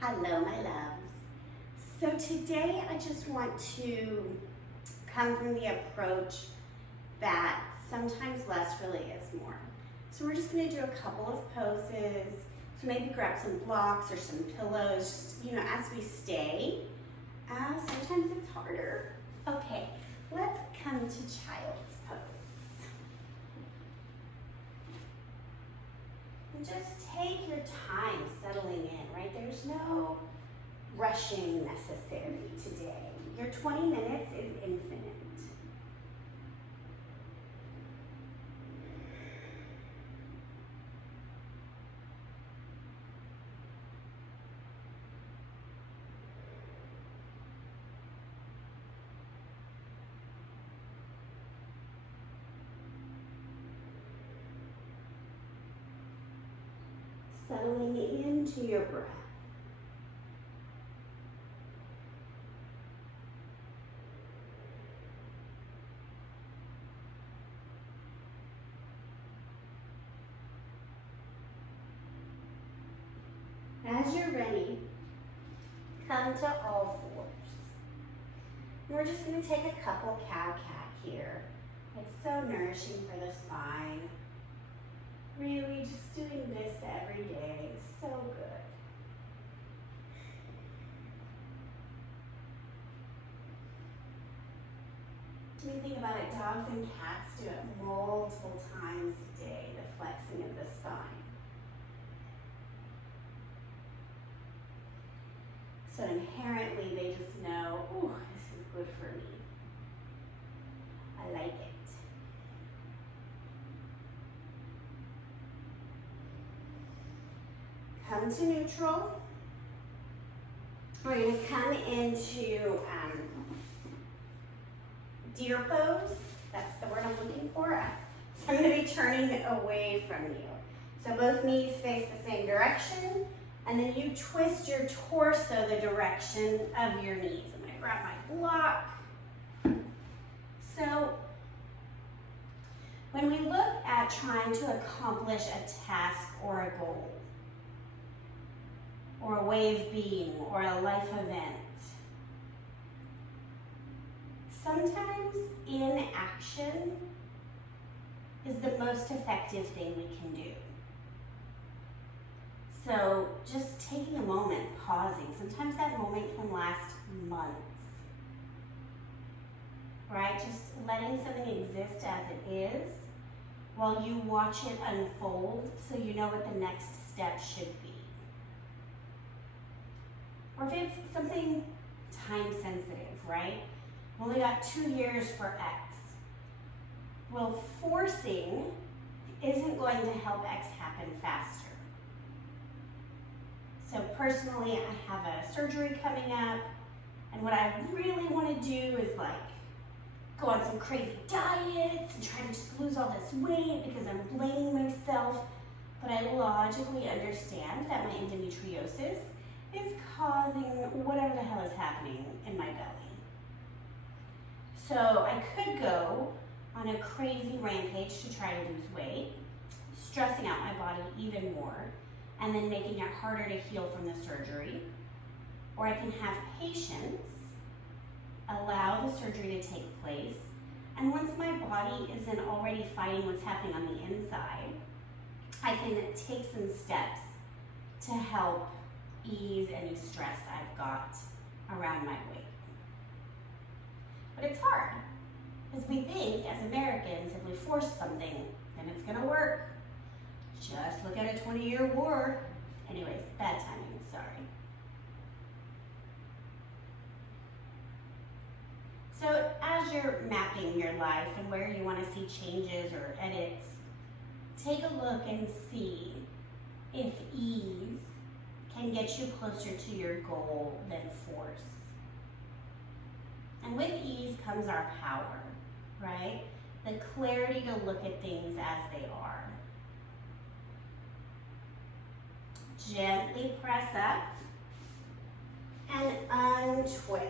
Hello, my loves. So today I just want to come from the approach that sometimes less really is more. So we're just going to do a couple of poses. So maybe grab some blocks or some pillows, just, as we stay. Sometimes it's harder. Okay, let's come to child's pose. And just take your time settling in, right? There's no rushing necessary today. Your 20 minutes is infinite. Settling into your breath. As you're ready, come to all fours. And we're just going to take a couple cow-cat here. It's so nourishing for the spine. Really just doing this every day, so good. When you think about it, dogs and cats do it multiple times a day, the flexing of the spine. So inherently they just know, ooh, this is good for me. I like it. Come to neutral. We're going to come into deer pose. That's the word I'm looking for. So I'm going to be turning away from you. So both knees face the same direction, and then you twist your torso the direction of your knees. I'm going to grab my block. So when we look at trying to accomplish a task or a goal, or a way of being, or a life event, sometimes inaction is the most effective thing we can do. So just taking a moment, pausing. Sometimes that moment can last months, right? Just letting something exist as it is while you watch it unfold so you know what the next step should be. Or if it's something time sensitive, right? We've only got 2 years for X. Well, forcing isn't going to help X happen faster. So personally, I have a surgery coming up, and what I really want to do is go on some crazy diets and try to just lose all this weight because I'm blaming myself. But I logically understand that my endometriosis is causing whatever the hell is happening in my belly. So I could go on a crazy rampage to try to lose weight, stressing out my body even more, and then making it harder to heal from the surgery. Or I can have patience, allow the surgery to take place, and once my body isn't already fighting what's happening on the inside, I can take some steps to help ease any stress I've got around my weight. But it's hard, because we think as Americans, if we force something, then it's gonna work. Just look at a 20-year war. Anyways, bad timing, sorry. So as you're mapping your life and where you wanna see changes or edits, take a look and see if ease can get you closer to your goal than force. And with ease comes our power, right? The clarity to look at things as they are. Gently press up and untwist.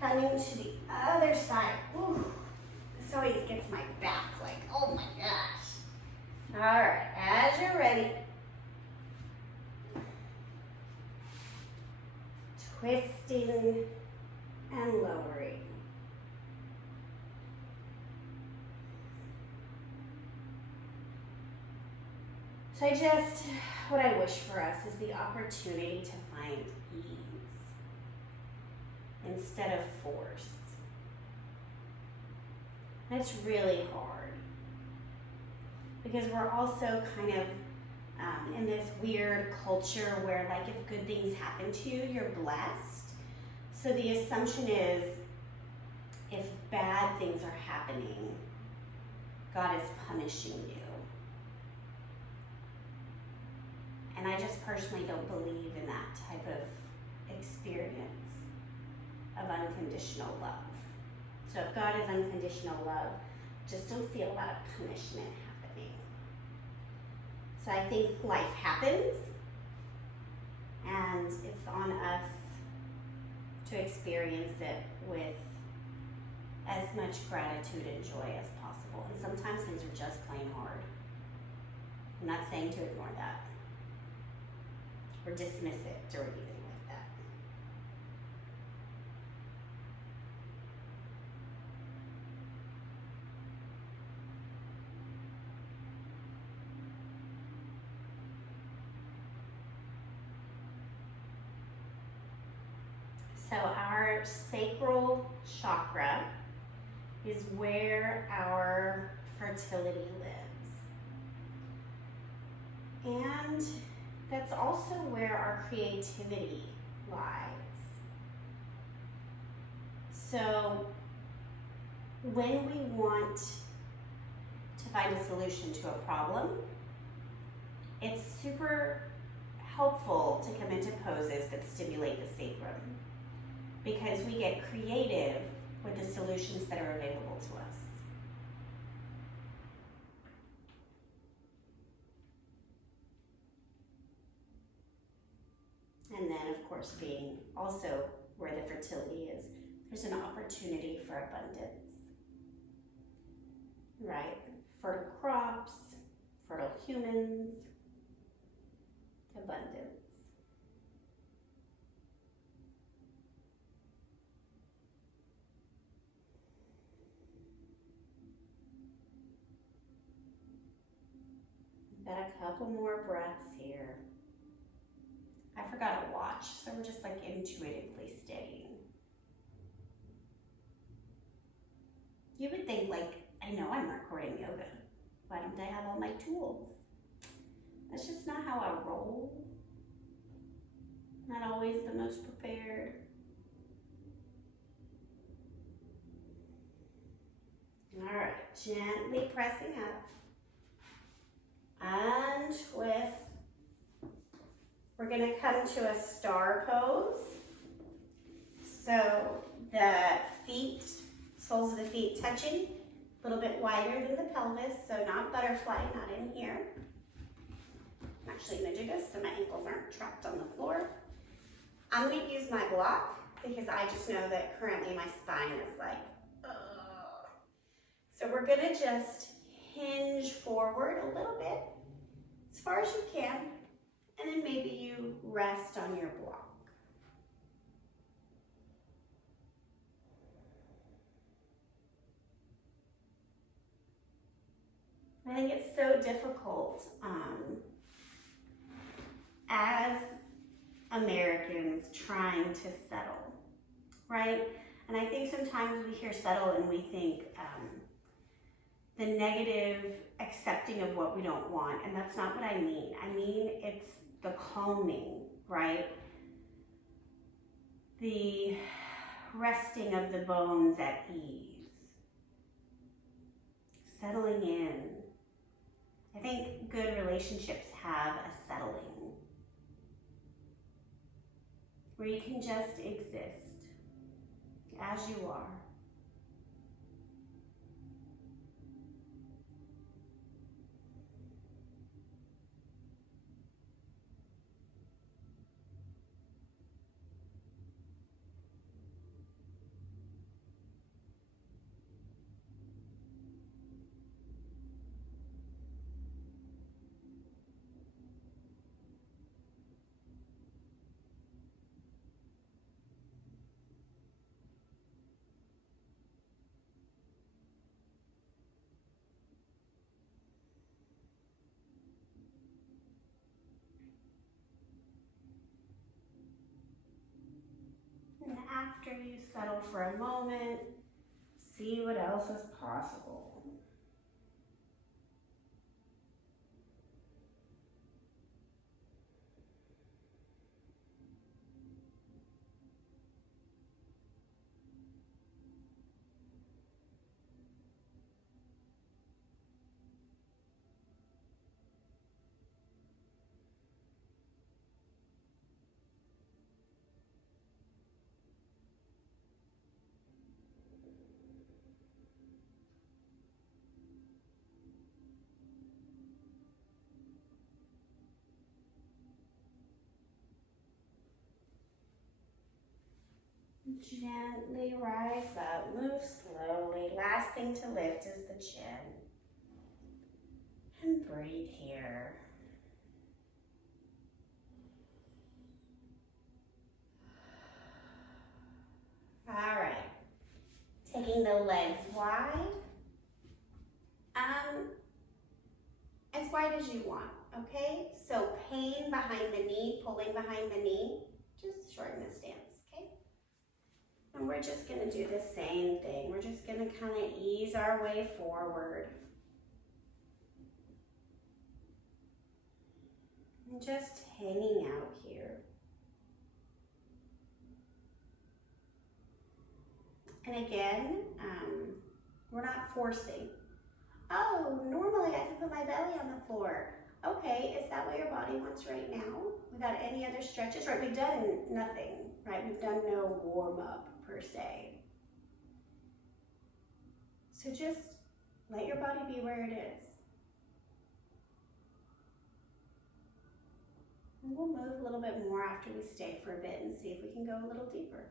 Coming to the other side. Ooh, this always gets my back oh my gosh. All right, as you're ready, twisting and lowering. So what I wish for us is the opportunity to find ease instead of force. And it's really hard because we're also kind of in this weird culture where, like, if good things happen to you, you're blessed. So the assumption is if bad things are happening, God is punishing you. And I just personally don't believe in that type of experience of unconditional love. So if God is unconditional love, just don't see a lot of punishment happening. So I think life happens, and it's on us to experience it with as much gratitude and joy as possible. And sometimes things are just plain hard. I'm not saying to ignore that or dismiss it or anything like that. So our sacral chakra is where our fertility lives. And that's also where our creativity lies. So when we want to find a solution to a problem, it's super helpful to come into poses that stimulate the sacrum, because we get creative with the solutions that are available to us. And then, of course, being also where the fertility is, there's an opportunity for abundance, right? Fertile crops, fertile humans, abundance. Got a couple more breaths here. I forgot a watch, so we're just like intuitively staying. You would think, like, I know I'm recording yoga. Why don't I have all my tools? That's just not how I roll. Not always the most prepared. All right, gently pressing up. And we're gonna come to a star pose. So the feet, soles of the feet touching, a little bit wider than the pelvis, so not butterfly, not in here. I'm actually gonna do this so my ankles aren't trapped on the floor. I'm gonna use my block because I just know that currently my spine is like, ugh. So we're gonna just hinge forward a little bit, as far as you can, and then maybe you rest on your block. I think it's so difficult as Americans trying to settle, right? And I think sometimes we hear settle and we think the negative accepting of what we don't want, and that's not what I mean. I mean, it's the calming, right? The resting of the bones at ease, settling in. I think good relationships have a settling where you can just exist as you are. you settle for a moment, see what else is possible. Gently rise up, move slowly. Last thing to lift is the chin. And breathe here. All right. Taking the legs wide. As wide as you want, okay? So pain behind the knee, pulling behind the knee, just shorten the stance, okay? And we're just gonna do the same thing. We're just gonna kind of ease our way forward. And just hanging out here. And again, we're not forcing. Oh, normally I can put my belly on the floor. Okay, is that what your body wants right now? Without any other stretches? Right, we've done nothing, right? We've done no warm up per se. So just let your body be where it is. And we'll move a little bit more after we stay for a bit and see if we can go a little deeper.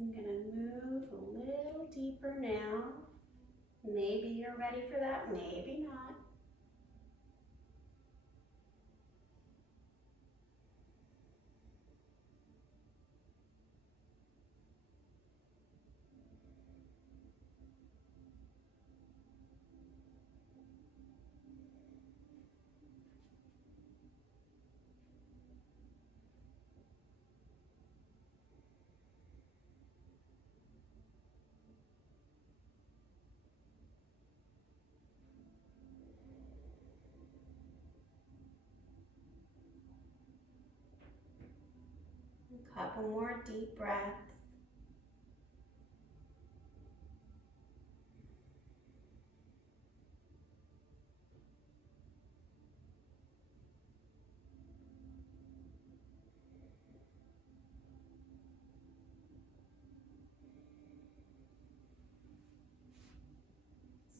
I'm gonna move a little deeper now. Maybe you're ready for that, maybe not. A couple more deep breaths.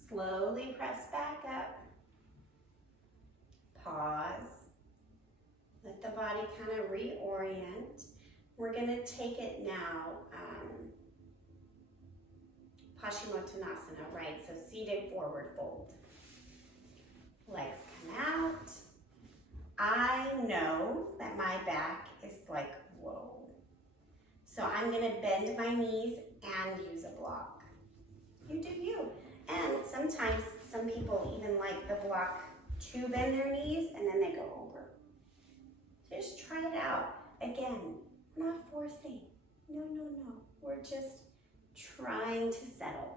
Slowly press back up. Pause. Let the body kind of reorient. We're going to take it now, Paschimottanasana, right? So seated forward fold. Legs come out. I know that my back is like, whoa. So I'm going to bend my knees and use a block. You do you. And sometimes some people even like the block to bend their knees and then they go over. Just try it out. Again, we're not forcing. No. We're just trying to settle.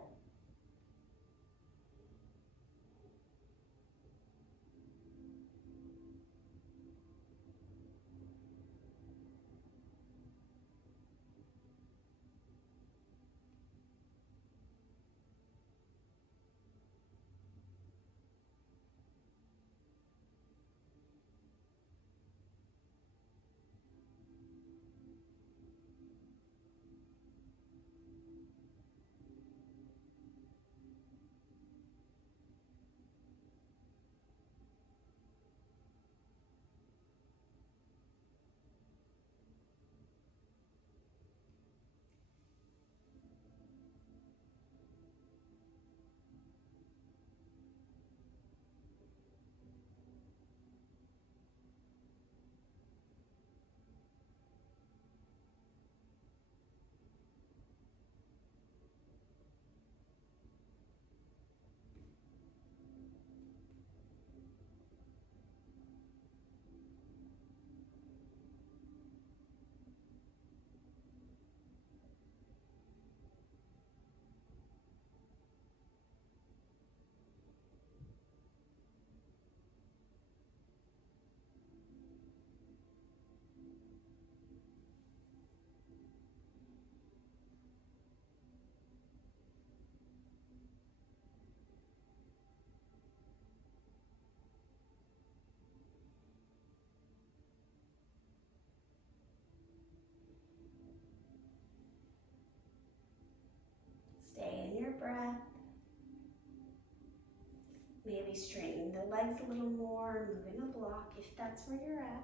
maybe straightening the legs a little more, moving a block if that's where you're at.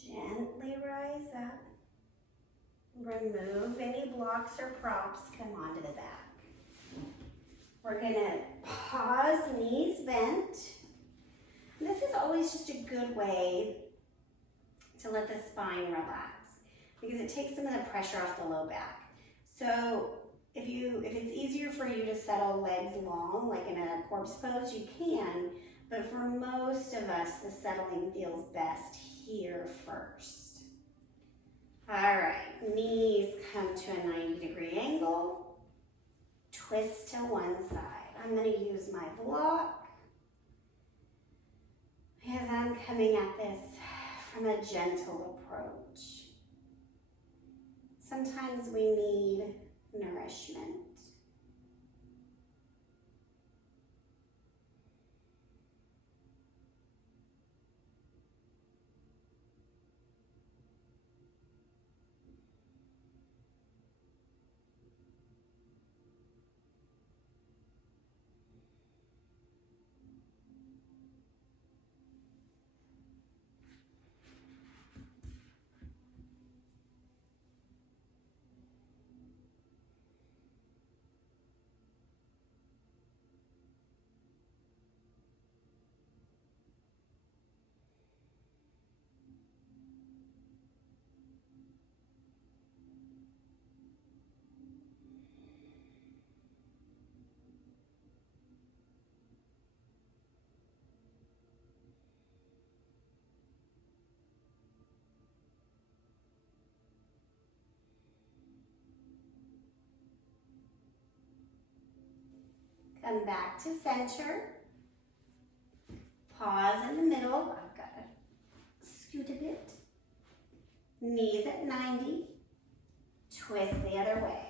Gently rise up. Remove any blocks or props, come onto the back. We're gonna pause, knees bent. This is always just a good way to let the spine relax because it takes some of the pressure off the low back. So if it's easier for you to settle legs long, like in a corpse pose, you can, but for most of us, the settling feels best here first. All right, knees come to a 90-degree angle. Twist to one side. I'm going to use my block because I'm coming at this from a gentle approach. Sometimes we need nourishment. Come back to center. Pause in the middle. I've got to scoot a bit. Knees at 90. Twist the other way.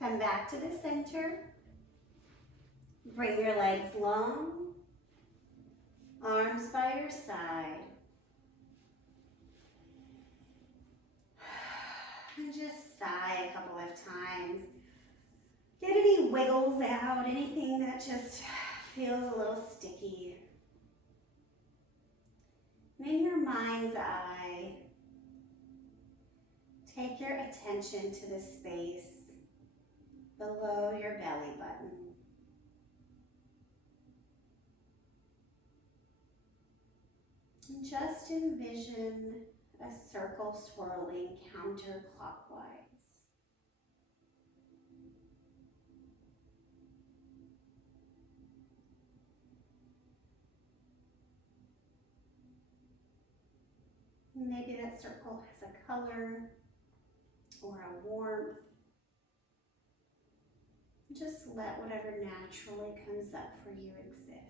Come back to the center. Bring your legs long. Arms by your side. And just sigh a couple of times. Get any wiggles out, anything that just feels a little sticky. And in your mind's eye, take your attention to the space below your belly button. And just envision a circle swirling counterclockwise. Maybe that circle has a color or a warmth. Just let whatever naturally comes up for you exist.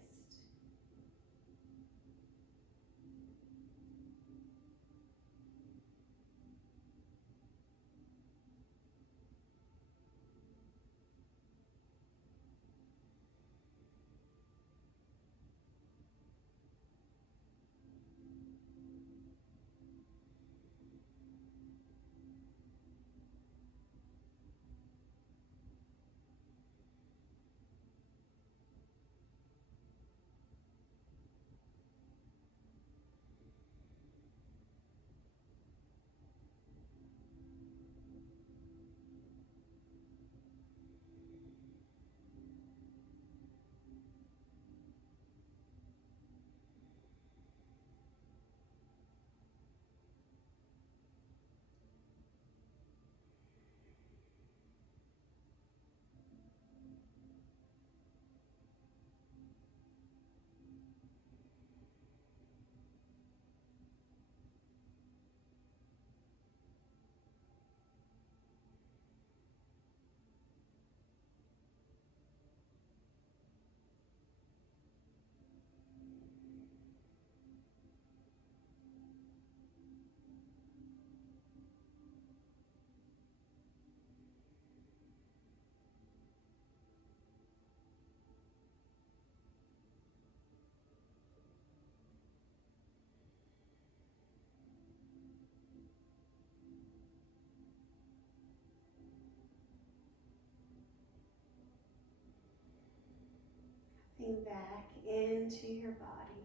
Sinking back into your body.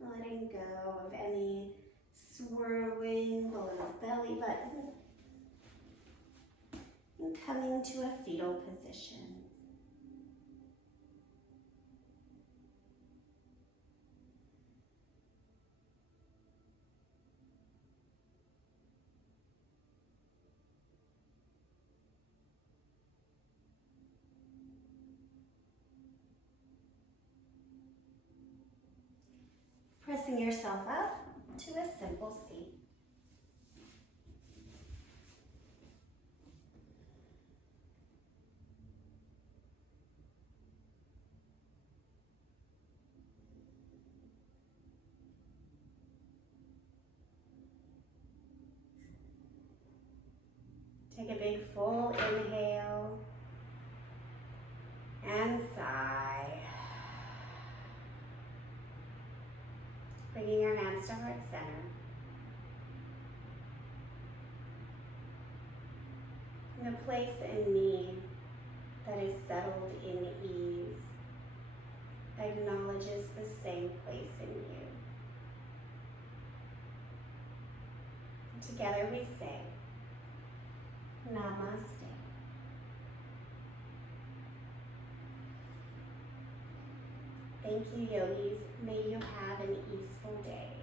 Letting go of any swirling below the belly button. And coming to a fetal position. Pressing yourself up to a simple seat. Take a big full inhale and sigh. Bringing your hands to heart center. And the place in me that is settled in ease acknowledges the same place in you. And together we say, Namaste. Thank you, yogis. May you have an easeful day.